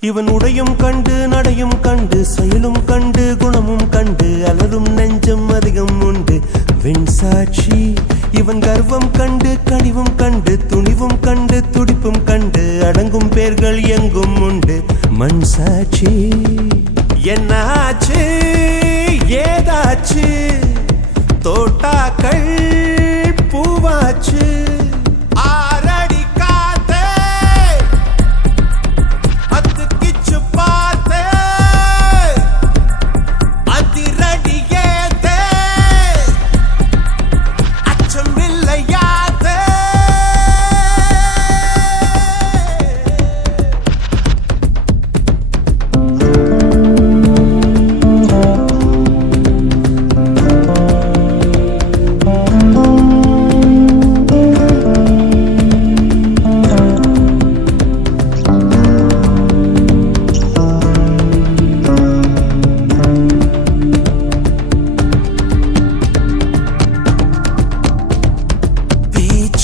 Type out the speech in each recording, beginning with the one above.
இவன் உடையும் கண்டு நடையும் கண்டு செயலும் கண்டு குணமும் கண்டு அலரும் நெஞ்சம் அதிகம் உண்டு. வெண்சாட்சி இவன் கர்வம் கண்டு கனிவும் கண்டு துணிவும் கண்டு துடிப்பும் கண்டு அடங்கும் பேர்கள் எங்கும் உண்டு. மண் சாட்சி என்னாச்சு? ஏதா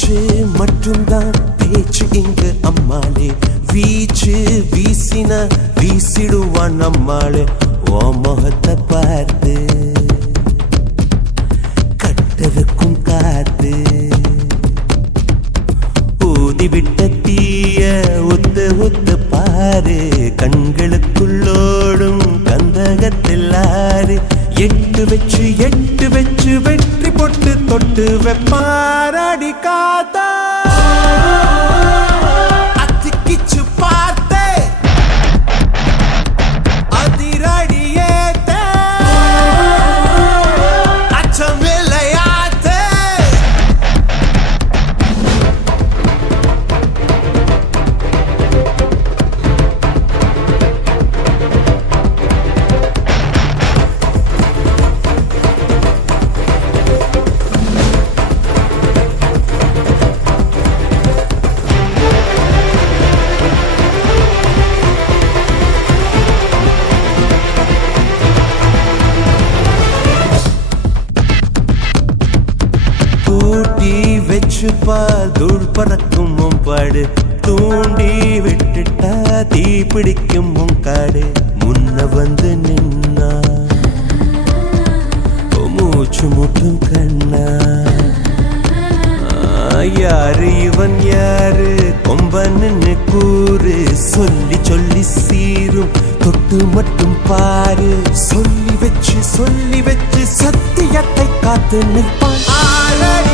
பேச்சு மட்டும்தான். பேச்சு இங்கு அம்மாளே. வீச்சு வீசின வீசிடுவான் நம்மாளே. ஓ முகத்தை பார்த்து கட்டதுக்கும் காத்து. ஊதிவிட்ட தீய ஒத்து ஒத்து பாரு. கண்களுக்குள்ளோடும் கந்தகத்தில் ஆறு. எட்டு வச்சு பொட்டு தொட்டு வெப்பாரடி காத்தா. அத்திக்கிச்சு பார்த்தே வச்சு தூள் பறக்கும் உன் பாடு. தூண்டி விட்டுட்டா தீ பிடிக்கும் உன் காடு. முன்ன வந்து நின்னா. மூச்சு முட்டும் கண்ணா. யாரு இவன் யாரு? கொம்பன்னு கூறு. சொல்லி சொல்லி சீரும். தொட்டு மட்டும் பாரு. சொல்லி வச்சு சொல்லி வச்சு சத்தியத்தை காத்து நிற்பான்.